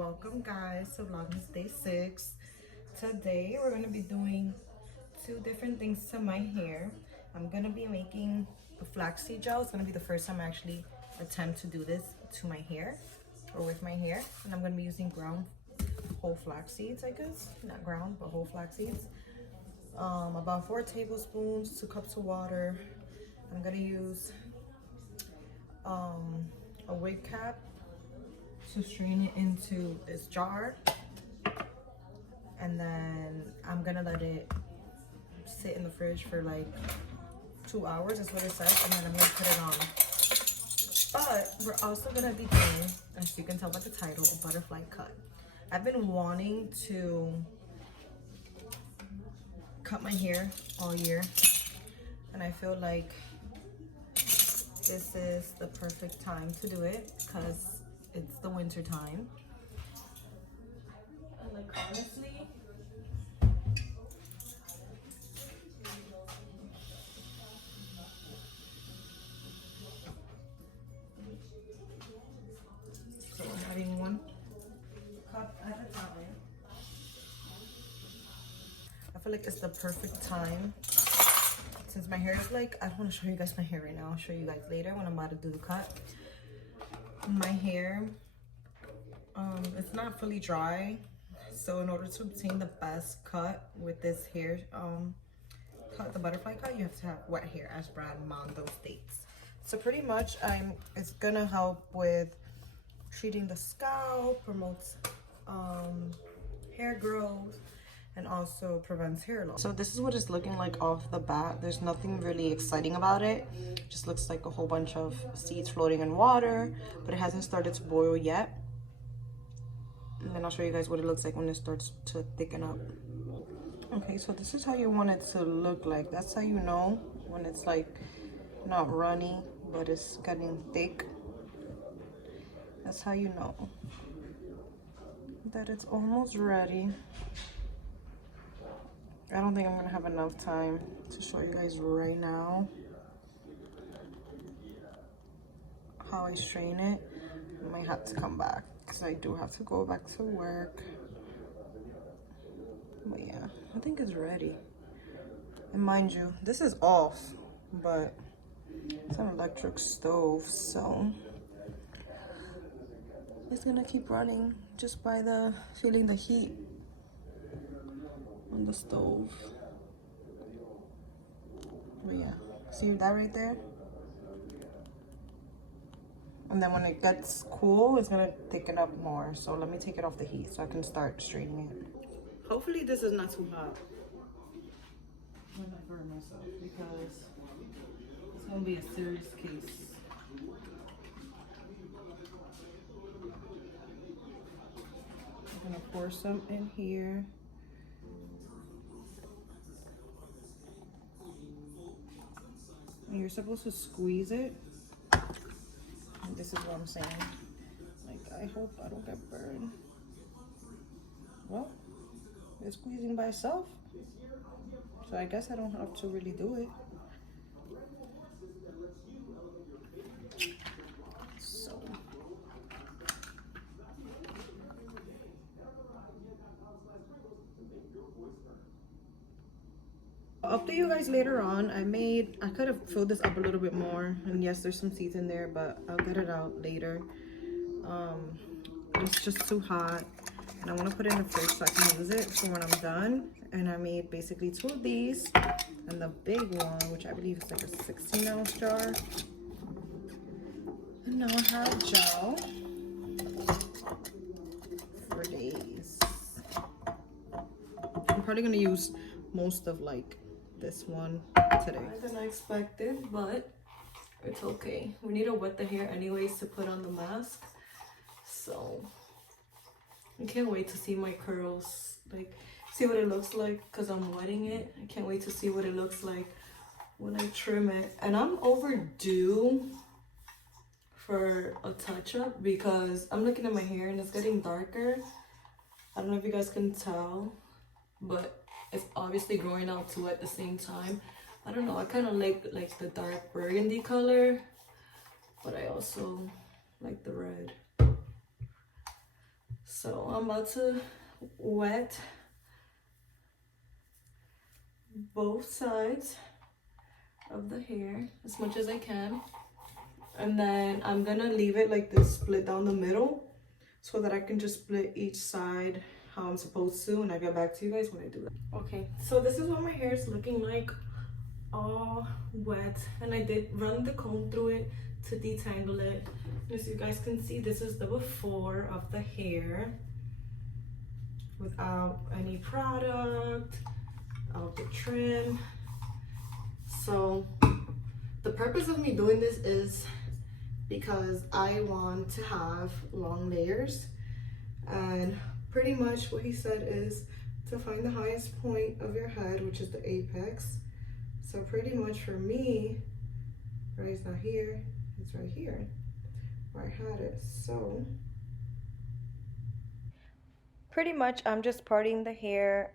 welcome guys to Vlogmas Day 6. Today we're going to be doing two different things to my hair. I'm going to be making a flaxseed gel. It's going to be the first time I actually attempt to do this to my hair or with my hair. And I'm going to be using ground whole flax seeds, I guess. Not ground, but whole flax seeds. About 4 tablespoons, 2 cups of water. I'm going to use a wig cap to strain it into this jar, and then I'm gonna let it sit in the fridge for like 2 hours. That's what it says, and then I'm gonna put it on. But we're also gonna be doing, as you can tell by the title, a butterfly cut. I've been wanting to cut my hair all year, and I feel like this is the perfect time to do it because it's the winter time. And like honestly, so I'm adding 1 cup at a time. I feel like it's the perfect time since my hair is like, I don't want to show you guys my hair right now. I'll show you guys later when I'm about to do the cut. My hair, it's not fully dry, so in order to obtain the best cut with this hair cut, the butterfly cut, you have to have wet hair, as Brad Mondo states. So pretty much it's gonna help with treating the scalp, promotes hair growth, and also prevents hair loss. So this is what it's looking like off the bat. There's nothing really exciting about it. It just looks like a whole bunch of seeds floating in water, but it hasn't started to boil yet. And then I'll show you guys what it looks like when it starts to thicken up. Okay, so this is how you want it to look like. That's how you know when it's like not runny, but it's getting thick. That's how you know that it's almost ready. I don't think I'm gonna have enough time to show you guys right now how I strain it. I might have to come back because I do have to go back to work. But yeah, I think it's ready. And mind you, this is off, but it's an electric stove, so it's gonna keep running just by the feeling the heat on the stove. But yeah, see that right there? And then when it gets cool, it's gonna thicken up more. So let me take it off the heat so I can start straightening it. Hopefully this is not too hot when I burn myself, because it's gonna be a serious case. I'm gonna pour some in here. And you're supposed to squeeze it. And this is what I'm saying. Like, I hope I don't get burned. Well, it's squeezing by itself. So I guess I don't have to really do it. So. I'll update you guys later on. I could have filled this up a little bit more, and yes, there's some seeds in there, but I'll get it out later. It's just too hot, and I want to put it in the fridge so I can use it for when I'm done. And I made basically 2 of these, and the big one, which I believe is like a 16-ounce jar. And now I have gel for days. I'm probably gonna use most of like this one today. Better than I expected, but it's okay. We need to wet the hair anyways to put on the mask. So I can't wait to see my curls, like see what it looks like, because I'm wetting it. I can't wait to see what it looks like when I trim it. And I'm overdue for a touch-up because I'm looking at my hair and it's getting darker. I don't know if you guys can tell, but it's obviously growing out too at the same time. I don't know, I kind of like the dark burgundy color, but I also like the red. So I'm about to wet both sides of the hair as much as I can. And then I'm gonna leave it like this, split down the middle, so that I can just split each side how I'm supposed to, and I get back to you guys when I do that. Okay, so this is what my hair is looking like, all wet, and I did run the comb through it to detangle it. As you guys can see, this is the before of the hair without any product, out the trim. So the purpose of me doing this is because I want to have long layers, and pretty much what he said is to find the highest point of your head, which is the apex. So pretty much for me, right, it's not here, it's right here where I had it. So pretty much I'm just parting the hair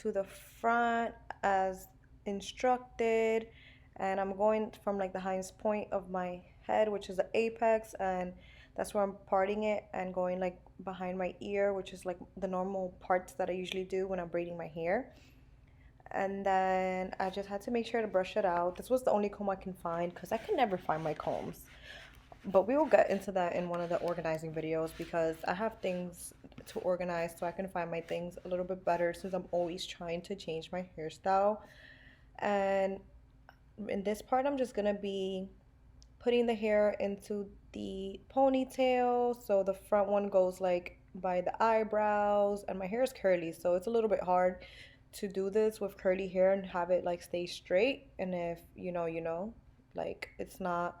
to the front as instructed, and I'm going from like the highest point of my head, which is the apex, and that's where I'm parting it, and going like behind my ear, which is like the normal parts that I usually do when I'm braiding my hair. And then I just had to make sure to brush it out. This was the only comb I can find because I can never find my combs. But we will get into that in one of the organizing videos, because I have things to organize so I can find my things a little bit better, since I'm always trying to change my hairstyle. And in this part, I'm just gonna be putting the hair into the ponytail. So the front one goes like by the eyebrows, and my hair is curly, so it's a little bit hard to do this with curly hair and have it like stay straight. And if you know, like it's not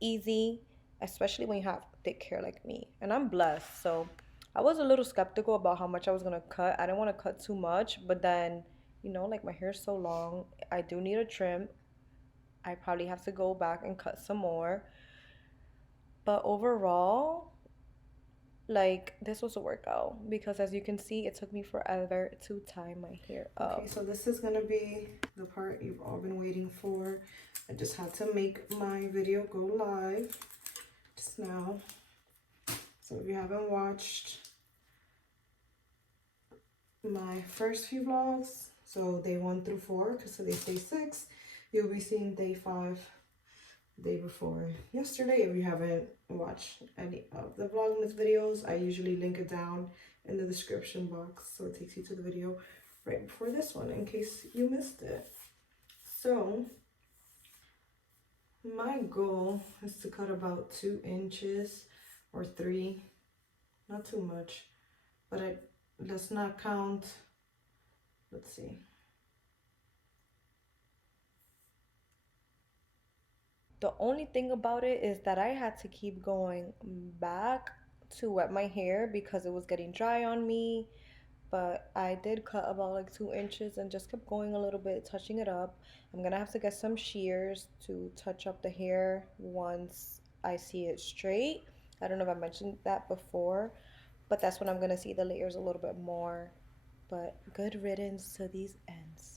easy, especially when you have thick hair like me, and I'm blessed. So I was a little skeptical about how much I was gonna cut. I didn't want to cut too much, but then like my hair's so long, I do need a trim. I probably have to go back and cut some more. But overall, like, this was a workout, because as you can see, it took me forever to tie my hair up. Okay, so this is gonna be the part you've all been waiting for. I just had to make my video go live just now. So if you haven't watched my first few vlogs, so day 1 through 4, because today's day 6, you'll be seeing day 5 the day before yesterday. If you haven't watched any of the Vlogmas videos, I usually link it down in the description box, so it takes you to the video right before this one in case you missed it. So my goal is to cut about 2 inches or 3, not too much, but let's not count, let's see. The only thing about it is that I had to keep going back to wet my hair because it was getting dry on me. But I did cut about like 2 inches and just kept going a little bit, touching it up. I'm gonna have to get some shears to touch up the hair once I see it straight. I don't know if I mentioned that before, but that's when I'm gonna see the layers a little bit more. But good riddance to these ends.